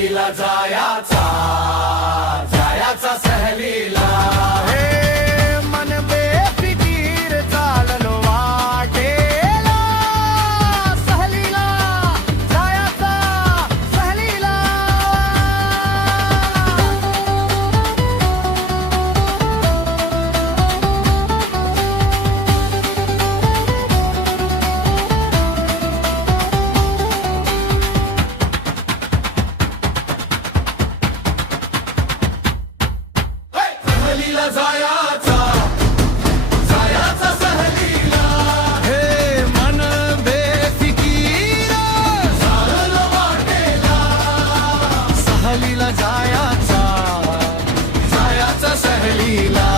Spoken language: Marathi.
सहलीला जायाचा जायाचा सहलीला हे मन बेफिकीर चाललो वाटेला सहलीला जायचा सहलीला सहलीला जायाचा जायाचा सहलीला हे मन बेफिकीर चाललो वाटेला सहलीला जायचा जायाचा सहलीला